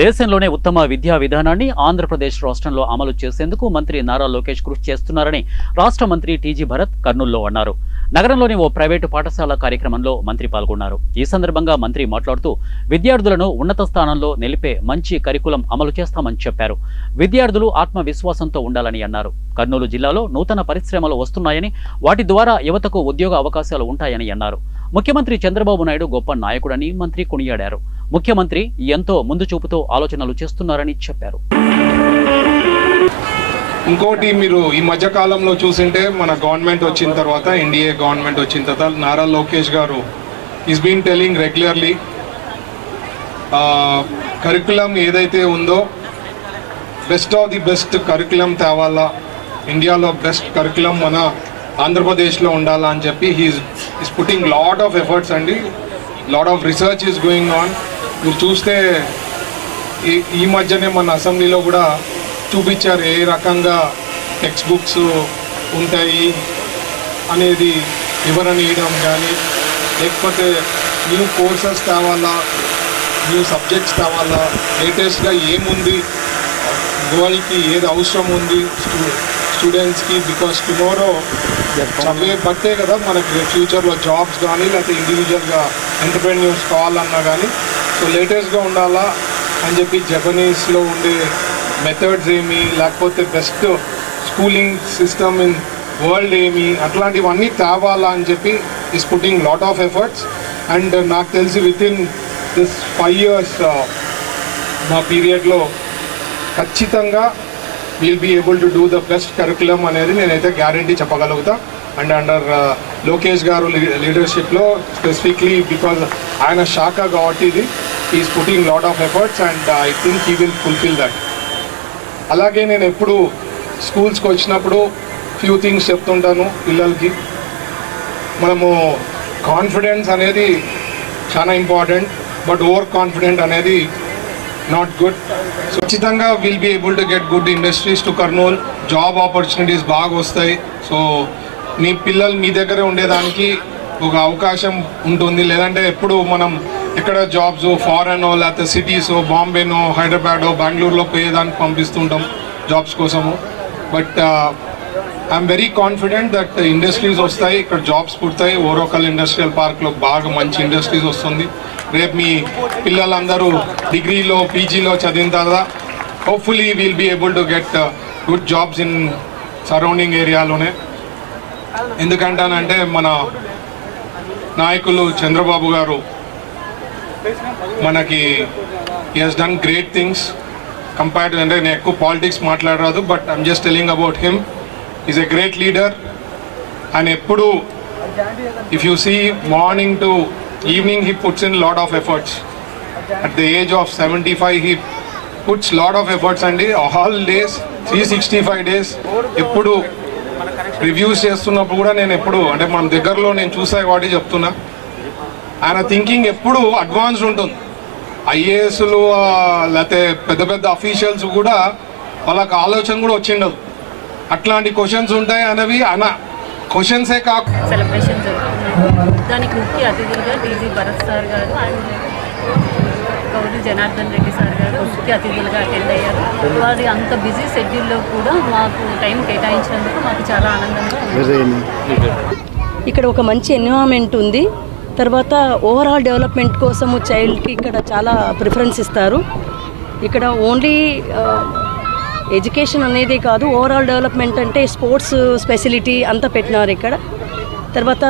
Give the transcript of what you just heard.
దేశంలోనే ఉత్తమ విద్యా విధానాన్ని ఆంధ్రప్రదేశ్ రాష్ట్రంలో అమలు చేసేందుకు మంత్రి నారా లోకేష్ కృషి చేస్తున్నారని రాష్ట్ర మంత్రి టీజీ భరత్ కర్నూలులో అన్నారు. నగరంలోని ఓ ప్రైవేటు పాఠశాల కార్యక్రమంలో మంత్రి పాల్గొన్నారు. ఈ సందర్భంగా మంత్రి మాట్లాడుతూ విద్యార్థులను ఉన్నత స్థానంలో నిలిపే మంచి కరికులం అమలు చేస్తామని చెప్పారు. విద్యార్థులు ఆత్మవిశ్వాసంతో ఉండాలని అన్నారు. కర్నూలు జిల్లాలో నూతన పరిశ్రమలు వస్తున్నాయని, వాటి ద్వారా యువతకు ఉద్యోగ అవకాశాలు ఉంటాయని అన్నారు. ముఖ్యమంత్రి చంద్రబాబు నాయుడు గొప్ప నాయకుడని మంత్రి కొనియాడారు. ముఖ్యమంత్రి ఎంతో ముందు చూపుతో ఆలోచనలు చేస్తున్నారని చెప్పారు. ఇంకోటి, మీరు ఈ మధ్య కాలంలో చూసింటే మన గవర్నమెంట్ వచ్చిన తర్వాత, ఎన్డీఏ గవర్నమెంట్ వచ్చిన తర్వాత నారా లోకేష్ గారు is been telling regularly curriculum ఏదైతే ఉందో best of the best curriculum తేవాలా, ఇండియాలో బెస్ట్ కరికులం మన ఆంధ్రప్రదేశ్లో ఉండాలా అని చెప్పి he is putting lot of efforts అండి. Lot of research is going on. మీరు చూస్తే ఈ మధ్యనే మన అసెంబ్లీలో కూడా చూపించారు ఏ రకంగా టెక్స్ట్ బుక్స్ ఉంటాయి అనేది వివరణ ఇవ్వడం కానీ, లేకపోతే న్యూ కోర్సెస్ తేవాలా, న్యూ సబ్జెక్ట్స్ తేవాలా, లేటెస్ట్గా ఏముంది, వరల్డ్కి ఏది అవసరం ఉంది స్టూడెంట్స్కి. బికాస్ టుమారో చదివే బట్టే కదా మనకి ఫ్యూచర్లో జాబ్స్ కానీ, లేకపోతే ఇండివిజువల్గా ఎంటర్ప్రెన్యూర్స్ కావాలన్నా కానీ. సో లేటెస్ట్గా ఉండాలా అని చెప్పి జపనీస్లో ఉండే మెథడ్స్ ఏమి, లేకపోతే best schooling system in world ఏమి, అట్లాంటివన్నీ తేవాలా అని చెప్పి is putting lot of efforts. And నాకు తెలిసి విత్ ఇన్ దిస్ 5 years మా పీరియడ్లో ఖచ్చితంగా will be able to do the best curriculum అనేది నేనైతే గ్యారంటీ చెప్పగలుగుతా. అండ్ అండర్ లోకేష్ గారు లీడర్షిప్లో స్పెసిఫిక్లీ, బికాజ్ ఆయన శాఖ కాబట్టి ఇది, is putting lot of efforts and I think he will fulfil that. అలాగే నేను ఎప్పుడు స్కూల్స్కి వచ్చినప్పుడు ఫ్యూ థింగ్స్ చెప్తుంటాను పిల్లలకి. మనము కాన్ఫిడెన్స్ అనేది చాలా ఇంపార్టెంట్, బట్ ఓవర్ కాన్ఫిడెంట్ అనేది నాట్ గుడ్. సో ఖచ్చితంగా will be able to get good industries to Kurnool. Job opportunities బాగా వస్తాయి. సో మీ పిల్లలు మీ దగ్గరే ఉండేదానికి ఒక అవకాశం ఉంటుంది. లేదంటే ఎప్పుడు మనం ఎక్కడ జాబ్స్ ఫారెనో, లేకపోతే సిటీసో, బాంబేనో, హైదరాబాదో, బెంగళూరులో పోయేదానికి పంపిస్తుంటాం జాబ్స్ కోసము. But I'm very confident that industries వస్తాయి, ఇక్కడ జాబ్స్ పుడతాయి. ఓరోకల్ ఇండస్ట్రియల్ పార్క్లో బాగా మంచి ఇండస్ట్రీస్ వస్తుంది. రేపు మీ పిల్లలందరూ డిగ్రీలో, పీజీలో చదివిన తర్వాత hopefully will be able to get good jobs in surrounding ఏరియాలోనే. ఎందుకంటానంటే మన నాయకులు చంద్రబాబు గారు మనకి he has done great things compared to, అంటే నేను ఎక్కువ పాలిటిక్స్ మాట్లాడరాదు, but I'm just telling about him. Is a great leader. And ఎప్పుడు if you see morning to evening he puts in lot of efforts. At the age of 75 he puts lot of efforts and all days 365 days ఎప్పుడు reviews చేస్తున్నప్పుడు కూడా నేను ఎప్పుడు, అంటే మన దగ్గరలో నేను చూసా వాటి చెప్తున్నా, ఆయన థింకింగ్ ఎప్పుడు అడ్వాన్స్డ్ ఉంటుంది. ఐఏఎస్లు లేకపోతే పెద్ద పెద్ద అఫీషియల్స్ కూడా వాళ్ళకి ఆలోచన కూడా వచ్చిండదు. అట్లాంటి క్వశ్చన్స్ ఉంటాయి అనేవి ఆయన క్వశ్చన్సే కాకు. సెలబ్రేషన్ జరుగుతున్నాయి. దానికి ముఖ్య అతిథులుగా టీజీ భరత్ సార్ గారు అండ్ గౌరీ జనార్దన్ రెడ్డి సార్ గారు ముఖ్య అతిథులుగా అటెండ్ అయ్యారు. వారి అంత బిజీ షెడ్యూల్లో కూడా మాకు టైం కేటాయించినందుకు మాకు చాలా ఆనందంగా ఉంది. ఇక్కడ ఒక మంచి ఎన్విరాన్మెంట్ ఉంది. తర్వాత ఓవరాల్ డెవలప్మెంట్ కోసము చైల్డ్కి ఇక్కడ చాలా ప్రిఫరెన్స్ ఇస్తారు. ఇక్కడ ఓన్లీ ఎడ్యుకేషన్ అనేది కాదు, ఓవరాల్ డెవలప్మెంట్ అంటే స్పోర్ట్స్ ఫెసిలిటీ అంతా పెట్టినారు ఇక్కడ. తర్వాత